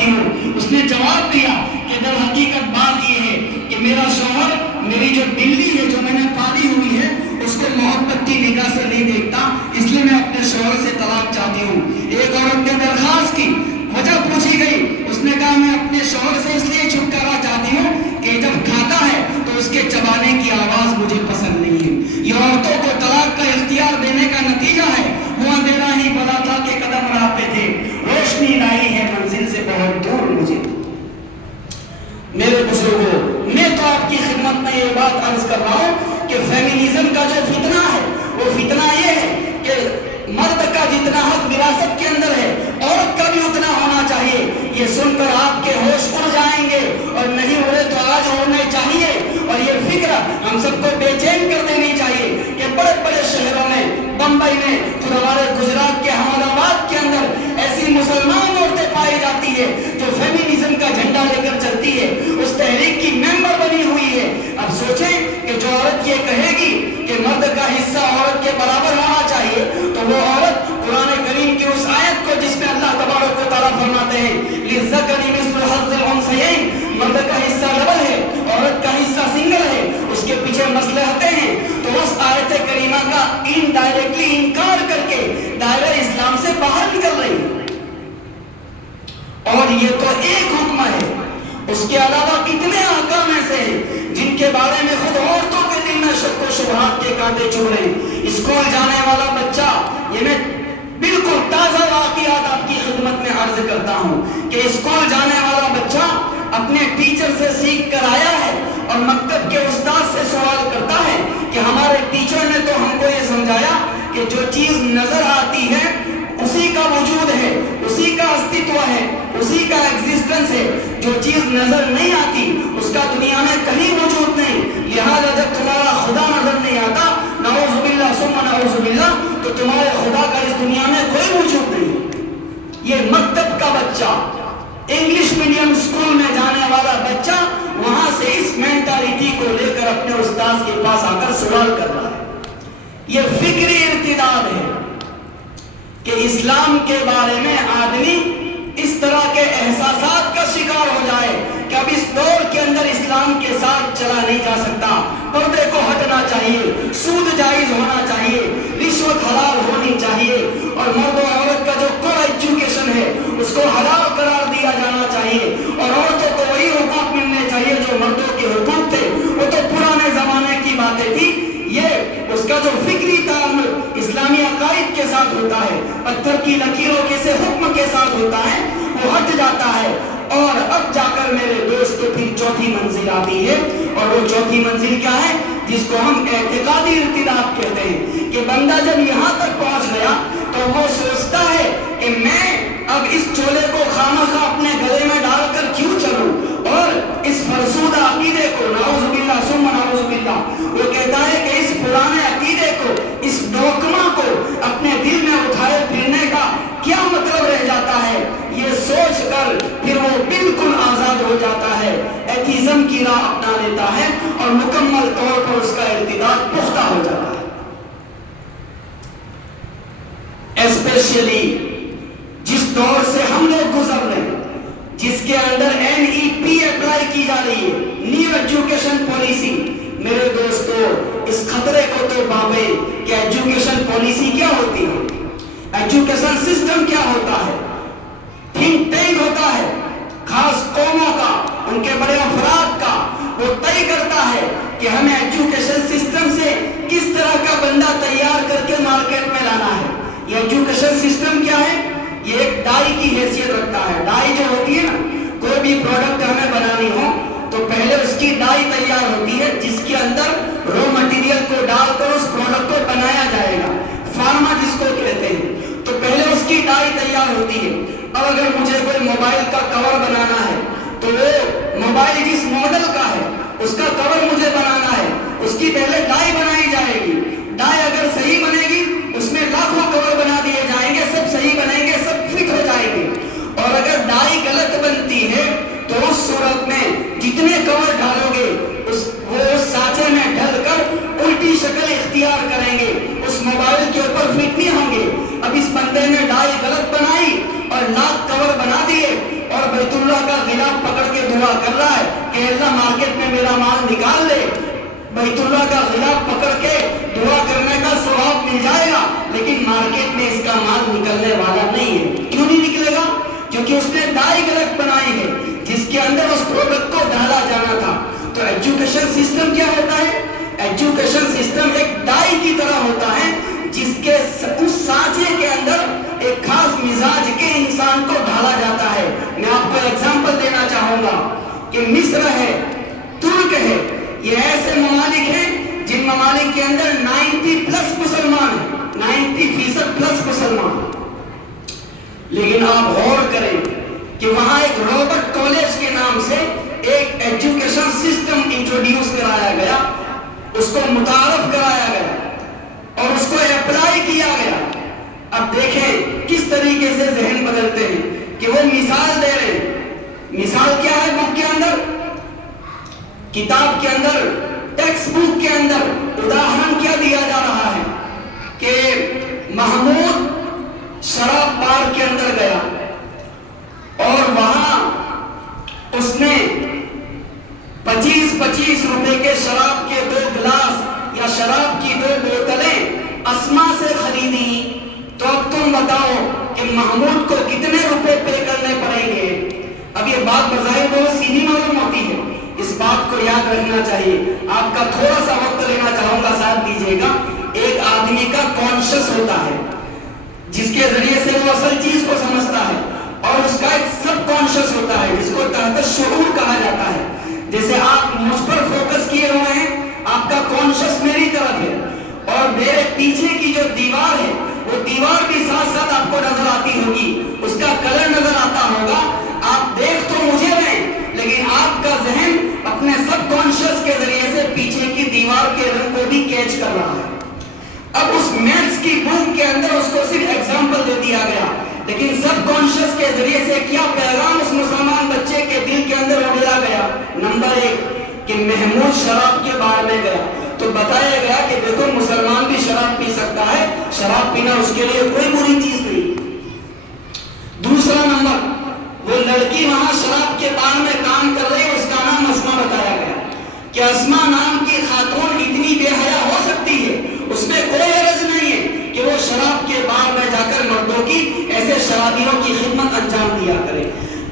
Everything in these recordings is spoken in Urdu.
چاہتی ہوں. اس نے جواب دیا کہ در حقیقت بات یہ ہے کہ میرا شوہر میری جو بلی ہے جو میں نے پالی ہوئی ہے اس کو محبت کی نگاہ سے نہیں دیکھتا، اس لیے میں اپنے شوہر سے طلاق چاہتی ہوں. ایک عورت نے درخواست کی، وجہ پوچھی گئی، اس نے کہا میں اپنے شوہر سے اس لیے چھٹکارا چاہتی ہوں کہ جب کھاتا ہے تو اس کے چبانے کی آواز مجھے پسند نہیں ہے. یہ عورتوں کو طلاق کا اختیار دینے کا نتیجہ ہے. وہ اندھیرا ہی بلا تھا کہ قدم رہتے تھے، روشنی لائی ہے منزل سے بہت دور مجھے. میرے بزرگوں، میں تو آپ کی خدمت میں یہ بات عرض کر رہا ہوں کہ فیمنزم کا جو فتنہ ہے وہ فتنہ یہ ہے کہ مرد کا جتنا حق وراثت کے اندر ہے عورت کا بھی اتنا ہونا چاہیے. یہ سن کر آپ کے ہوش اڑ جائیں گے، اور نہیں اڑے تو آج ہونے چاہیے. اور یہ فکر ہم سب کو بے چین کر دینی چاہیے کہ بڑے بڑے شہروں میں، بمبئی میں، خود ہمارے گجرات کے احمد آباد کے اندر ایسی مسلمان عورتیں پائی جاتی ہے جو فیمنزم کا جھنڈا لے کر چلتی ہے، اس تحریک کی ممبر بنی ہوئی ہے. اب سوچیں کہ جو عورت یہ کہے گی کہ مرد کا حصہ عورت کے برابر ہونا چاہیے، تو وہ عورت قرآن کریم کی اس آیت کو جس میں اللہ تبارک و تعالیٰ فرماتے ہیں لِلذَّكَرِ مِثْلُ حَظِّ الْأُنثَيَيْنِ، مرد کا حصہ ڈبل ہے، عورت کا حصہ سنگل ہے، اس کے پیچھے مصلحتیں ہیں. تو اس آیت کریمہ کا انڈائریکٹلی انکار کر کے دائرہ اسلام سے باہر نکل رہی ہے. اور یہ تو ایک حکم ہے، اس کے علاوہ کتنے احکام ایسے ہیں جن کے بارے میں خود عورتوں کے دل میں شک و شبہات کے کانٹے چبھ رہے ہیں. اسکول جانے والا بچہ، یہ میں بالکل تازہ واقعات آپ کی خدمت میں عرض کرتا ہوں کہ اسکول جانے والا بچہ اپنے ٹیچر سے سیکھ کر آیا ہے اور مکتب کے استاد سے سوال کرتا ہے کہ ہمارے ٹیچر نے تو ہم کو یہ سمجھایا کہ جو چیز نظر آتی ہے اسی کا وجود ہے، اسی کا استتو ہے، اسی کا ایگزسٹنس ہے. جو چیز نظر نہیں آتی اس کا دنیا میں کہیں وجود نہیں. لہذا جب تمہارا خدا نظر نہیں آتا، نعوذ باللہ ثم نعوذ باللہ، تو تمہارے خدا کا اس دنیا میں کوئی وجود نہیں. یہ مکتب کا بچہ، انگلش میڈیم اسکول میں جانے والا بچہ وہاں سے اس مینٹالٹی کو لے کر اپنے استاد کے پاس آ کر سوال کر رہا ہے. یہ فکری ارتداد ہے کہ اسلام کے بارے میں آدمی اس طرح کے احساسات کا شکار ہو جائے کہ اب اس دور کے اندر اسلام کے ساتھ چلا نہیں جا سکتا، پردے کو ہٹنا چاہیے، سود جائز ہونا چاہیے، رشوت حلال ہونی چاہیے، اور مرد و عورت کا جو کو ایجوکیشن ہے اس کو حلال قرار دیا جانا چاہیے، اور عورتوں کو وہی حقوق ملنے چاہیے جو مردوں کے حقوق تھے. وہ تو پرانے زمانے کی باتیں تھی. یہ اس کا جو فکری تعلق اسلامی عقائد کے ساتھ ہوتا ہے، پتھر کی لکیروں کے سے حکم کے ساتھ ہوتا ہے، وہ ہٹ جاتا ہے. اور اب جا کر میرے دوست پھر چوتھی منزل آتی ہے، اور وہ چوتھی منزل کیا ہے؟ جس کو ہم اعتقادی ارتداد کہتے ہیں کہ بندہ جب یہاں تک پہنچ گیا تو وہ سوچتا ہے کہ میں اب اس چولے کو خامخواہ اپنے گلے میں ڈال کر کیوں چلوں، اور اس فرسودہ عقیدے کو، نعوذ باللہ ثم نعوذ باللہ، وہ کہتا ہے کہ اس پرانے عقیدے کو، اس ڈوکما کو اپنے دل میں اٹھائے پھرنے کا کیا مطلب رہ جاتا ہے. یہ سوچ کر پھر وہ بالکل آزاد ہو جاتا ہے، ایتھیزم کی راہ اپنا لیتا ہے، اور مکمل طور پر اس کا ارتداد پختہ ہو جاتا ہے. اسپیشلی جس دور سے ہم لوگ گزر رہے ہیں، جس کے اندر NEP اپلائی کی جا رہی ہے، نیو ایجوکیشن پالیسی. میرے دوستو، اس خطرے کو تو بابے کہ ایجوکیشن پالیسی کیا ہوتی ہے، ایجوکیشن سسٹم کیا ہوتا ہے. تھنک ٹینک ہوتا ہے خاص قوموں کا، ان کے بڑے افراد کا، وہ طے کرتا ہے کہ ہمیں ایجوکیشن سسٹم سے کس طرح کا بندہ تیار کر کے مارکیٹ میں لانا ہے. یہ ایجوکیشن سسٹم کیا ہے؟ یہ ایک ڈائی کی حیثیت رکھتا ہے. ڈائی جو ہوتی ہے نا، کوئی بھی پروڈکٹ ہمیں بنانی ہو تو پہلے اس کی ڈائی تیار ہوتی ہے، جس کے اندر رو مٹیریل کو ڈال کر اس پروڈکٹ کو بنایا جائے گا، فارما جس کو کہتے ہیں. تو پہلے اس کی ڈائی تیار ہوتی ہے. اب اگر مجھے کوئی موبائل کا کور بنانا ہے تو وہ موبائل جس ماڈل کا ہے اس کا کور مجھے بنانا ہے، اس کی پہلے ڈائی بنائی جائے گی. ڈائی اگر صحیح بنے گی اس میں لاکھوں کور بنا دیے جائیں گے، سب صحیح بنیں گے، سب فٹ ہو جائیں گے. اور اگر ڈائی غلط بنتی ہے تو اس صورت میں جتنے کور ڈالو گے وہ اس سانچے میں ڈھل کر الٹی شکل اختیار کریں گے، اس موبائل کے اوپر فٹ نہیں ہوں گے. اب اس بندے نے ڈائی غلط بنائی اور لاکھ کور بنا دیے اور بیت غلاف پکڑ کے دعا کر رہا ہے کہ اللہ مارکیٹ میں میرا مال نکال دے، بیت اللہ کا غلاف پکڑ کے دعا کرنے کا ثواب مل جائے گا، لیکن مارکیٹ میں اس کا مال نکلنے والا نہیں ہے۔ کیوں نہیں نکلے گا؟ کیونکہ اس نے ڈائی غلط بنائی ہے جس کے اندر اس پروڈکٹ کو ڈالا جانا تھا۔ تو ایجوکیشن سسٹم کیا ہوتا ہے؟ ایجوکیشن سسٹم ایک ڈائی کی طرح ہوتا ہے جس کے اس سانچے کے اندر ایک خاص مزاج کے انسان کو ڈالا جاتا ہے۔ میں آپ کو ایگزامپل دینا چاہوں گا کہ مصر ہے، ترک ہے، یہ ایسے ممالک ہیں جن ممالک کے اندر 90+ مسلمان ہیں، 90% مسلمان۔ لیکن آپ غور کریں کہ وہاں ایک رابرٹ کالج کے نام سے ایک ایجوکیشن سسٹم انٹروڈیوس کرایا گیا، اس کو متعارف کرایا گیا اور اس کو اپلائی کیا گیا۔ اب دیکھیں کس طریقے سے ذہن بدلتے ہیں کہ وہ مثال دے رہے ہیں۔ مثال کیا ہے؟ بک کے اندر، کتاب کے اندر، ٹیکسٹ بک کے اندر اداہرن کیا دیا جا رہا ہے کہ محمود شراب بار کے اندر گیا اور وہاں اس نے 25 روپے کے شراب کے 2 گلاس یا شراب کی 2 بوتلیں اسما سے خریدی۔ تو اب تم بتاؤ کہ محمود کو کتنے روپے پے کرنے پڑیں گے؟ اب یہ بات بظاہر بہت سیدھی معلوم ہوتی ہے، اس بات کو یاد رکھنا چاہیے۔ آپ کا تھوڑا سا وقت لینا چاہوں گا، ساتھ دیجیے گا۔ ایک آدمی کا کانشس ہوتا ہے جس کے ذریعے سے وہ اصل چیز کو سمجھتا ہے، اور اس کا ایک سب کانشس ہوتا ہے جس کو تحت شعور کہا جاتا ہے۔ جیسے آپ مجھ پر فوکس کیے ہوئے ہیں، آپ کا کانشس میری طرف ہے اور میرے پیچھے کی جو دیوار ہے وہ دیوار بھی ساتھ ساتھ آپ کو نظر آتی ہوگی، اس کا کلر نظر آتا ہوگا۔ آپ دیکھ تو مجھے رہے لیکن آپ کا ذہن اپنے سب کانشس کے ذریعے سے پیچھے کی دیوار کے رنگ کو بھی کیچ کر رہا ہے۔ اب اس میتھس کی بک کے اندر اس کو صرف ایگزامپل دے دیا گیا، لیکن سب کانشس کے ذریعے سے کیا پیغام اس مسلمان بچے کے دل کے اندر اڑیا گیا؟ نمبر 1 کہ محمود شراب کے بار میں گیا تو بتایا گیا کہ دیکھو مسلمان بھی شراب پی سکتا ہے، شراب پینا اس کے لیے کوئی بری چیز نہیں۔ دوسرا نمبر، وہ لڑکی وہاں شراب کے بار میں کام کر رہی ہے، اس کا نام اسما بتایا گیا کہ اسما نام کی خاتون اتنی بے حیا ہو سکتی ہے، اس میں کوئی عرض نہیں ہے کہ وہ شراب کے بار میں جا کر مردوں کی ایسے شرابیوں کی خدمت انجام دیا کرے۔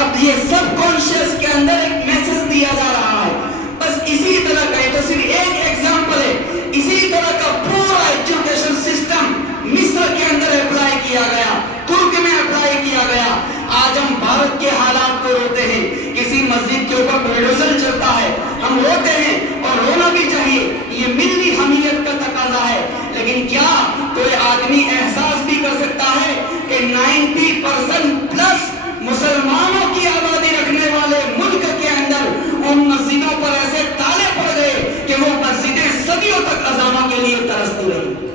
اب یہ سب کانشیس کے اندر ایک میسج دیا جا رہا ہے۔ بس اسی طرح کا، یہ تو صرف ایک ایگزامپل ہے، اسی طرح کا پورا ایجوکیشن سسٹم مصر کے اندر اپلائی کیا گیا، ترک میں اپلائی کیا گیا۔ آج ہم بھارت کے حالات کو روتے ہیں، کسی مسجد کے اوپر بلڈوزر چلتا ہے، ہم روتے ہیں اور رونا بھی چاہیے، یہ ملی حمیت کا تقاضا ہے۔ لیکن کیا کوئی آدمی احساس بھی کر سکتا ہے کہ 90% مسلمانوں کی آبادی رکھنے والے ملک کے اندر ان مسجدوں پر ایسے تالے پڑ گئے کہ وہ مسجدیں صدیوں تک اذانوں کے لیے ترستی رہی؟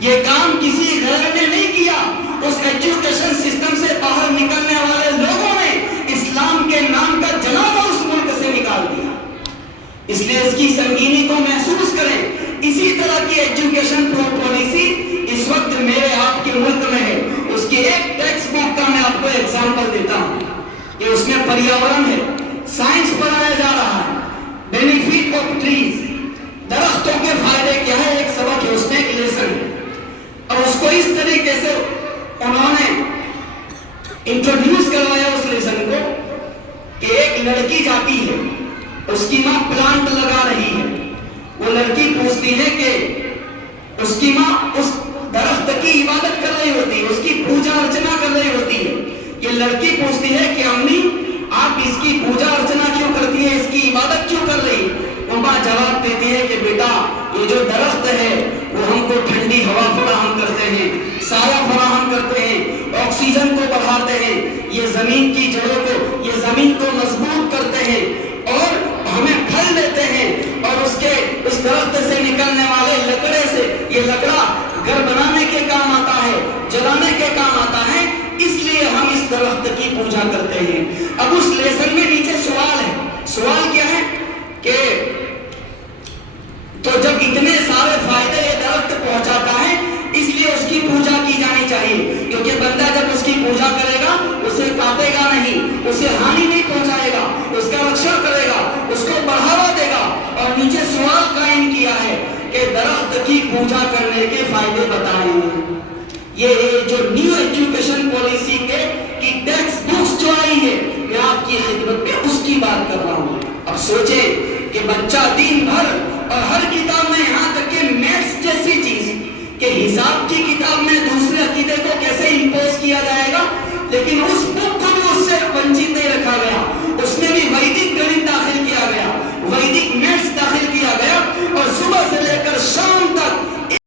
یہ کام کسی غیر نے نہیں کیا، اس ایجوکیشن سسٹم سے باہر نکلنے والے لوگوں نے اسلام کے نام کا جنازہ اس ملک سے نکال دیا۔ اس لیے اس کی سنگینی کو محسوس کریں۔ اسی طرح کی ایجوکیشن پالیسی اس وقت میرے آپ کے ملک میں ہے۔ اس کی ایک ٹیکسٹ بک کا میں آپ کو ایگزامپل دیتا ہوں کہ اس میں پریاورن ہے، سائنس پڑھایا جا رہا ہے، بینیفٹ آف ٹریز، درختوں کے فائدے کیا ہے، ایک سبق ہے، اس میں ایک لیسن ہے۔ اور اس کو اس طریقے سے انہوں نے انٹروڈیوس کروایا اس لیسن کو کہ ایک لڑکی جاتی ہے، اس کی ماں پلانٹ لگا رہی ہے، وہ لڑکی پوچھتی ہے کہ اس کی ماں اس درخت کی عبادت کر رہی ہوتی ہے، اس کی پوجا ارچنا کر رہی ہوتی ہے۔ یہ لڑکی پوچھتی ہے کہ امی آپ اس کی پوجا ارچنا کیوں کرتی ہے، اس کی عبادت کیوں کر رہی؟ وہ ماں جواب دیتی ہے کہ بیٹا یہ جو درخت ہے وہ ہم کو ٹھنڈی ہوا فراہم کرتے ہیں، سایہ فراہم کرتے ہیں، آکسیجن کو بڑھاتے ہیں، یہ زمین کی جڑوں کو، یہ زمین کو مضبوط کرتے ہیں اور ہمیں پھل دیتے ہیں، اور اس درخت سے نکلنے والے لکڑے سے، یہ لکڑا گھر بنانے کے کام آتا ہے، جلانے کے کام آتا ہے، اس لیے ہم اس درخت کی پوجا کرتے ہیں۔ اب اس لیسن میں نیچے سوال ہے، سوال کیا ہے کہ تو جب اتنے سارے فائدے یہ درخت پہنچاتا ہے اس لیے اس کی پوجا کی جانی چاہیے، کیونکہ بندہ جب اس کی پوجا کرے گا اسے کاٹے گا نہیں، اسے ہانی نہیں پہنچائے گا، اس کا رکشا کرے گا، اس کو بڑھاوا دے گا۔ اور نیچے سوال قائم کیا ہے کہ درخت کی پوجا کرنے کے فائدے بتائیں۔ یہ جو نیو ایجوکیشن پالیسی کی ٹیکسٹ بکس جو آئی ہے، میں آپ کی خدمت میں اس کی بات کر رہا ہوں۔ اب سوچیں کہ بچہ دن بھر اور ہر کتاب میں، یہاں تک کہ میتھس جیسی چیز کہ حساب کی کتاب میں دوسرے عقیدے کو کیسے امپوز کیا جائے گا، لیکن